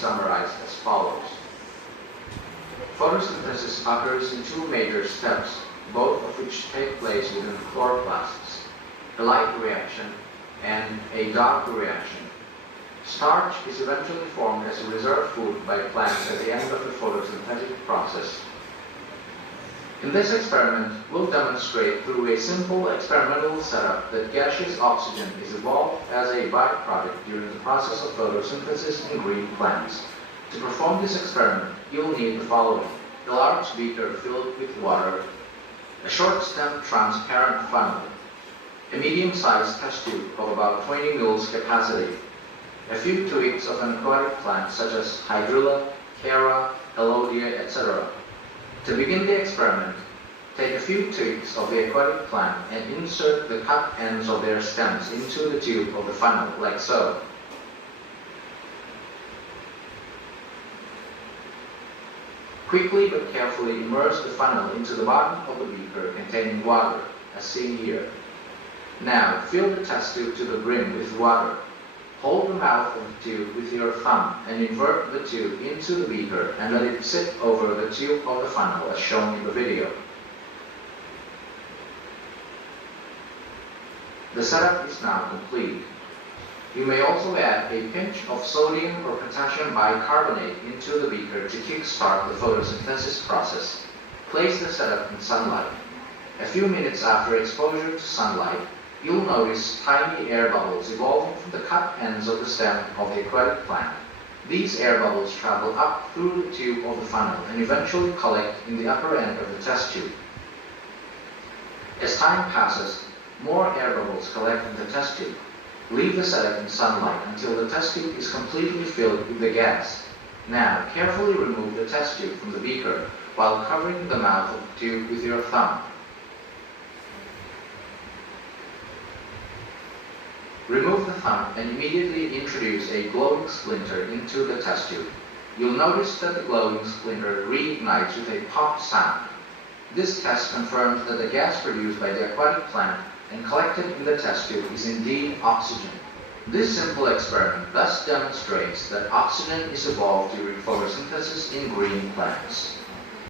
summarized as follows. Photosynthesis occurs in two major steps, both of which take place within chloroplasts: a light reaction and a dark reaction. Starch is eventually formed as a reserve food by plants at the end of the photosynthetic process. In this experiment, we'll demonstrate through a simple experimental setup that gaseous oxygen is evolved as a byproduct during the process of photosynthesis in green plants. To perform this experiment, you'll need the following: a large beaker filled with water, a short-stemmed transparent funnel, a medium-sized test tube of about 20 mL capacity, a few twigs of an aquatic plant such as hydrilla, chara, elodia, etc. To begin the experiment, take a few twigs of the aquatic plant and insert the cut ends of their stems into the tube of the funnel, like so. Quickly but carefully immerse the funnel into the bottom of the beaker containing water, as seen here. Now, fill the test tube to the brim with water. Hold the mouth of the tube with your thumb and invert the tube into the beaker and let it sit over the tube of the funnel as shown in the video. The setup is now complete. You may also add a pinch of sodium or potassium bicarbonate into the beaker to kickstart the photosynthesis process. Place the setup in sunlight. A few minutes after exposure to sunlight, you'll notice tiny air bubbles evolving from the cut ends of the stem of the aquatic plant. These air bubbles travel up through the tube of the funnel and eventually collect in the upper end of the test tube. As time passes, more air bubbles collect in the test tube. Leave the setup in sunlight until the test tube is completely filled with the gas. Now, carefully remove the test tube from the beaker while covering the mouth of the tube with your thumb. Remove the thumb and immediately introduce a glowing splinter into the test tube. You'll notice that the glowing splinter reignites with a pop sound. This test confirms that the gas produced by the aquatic plant and collected in the test tube is indeed oxygen. This simple experiment thus demonstrates that oxygen is evolved during photosynthesis in green plants.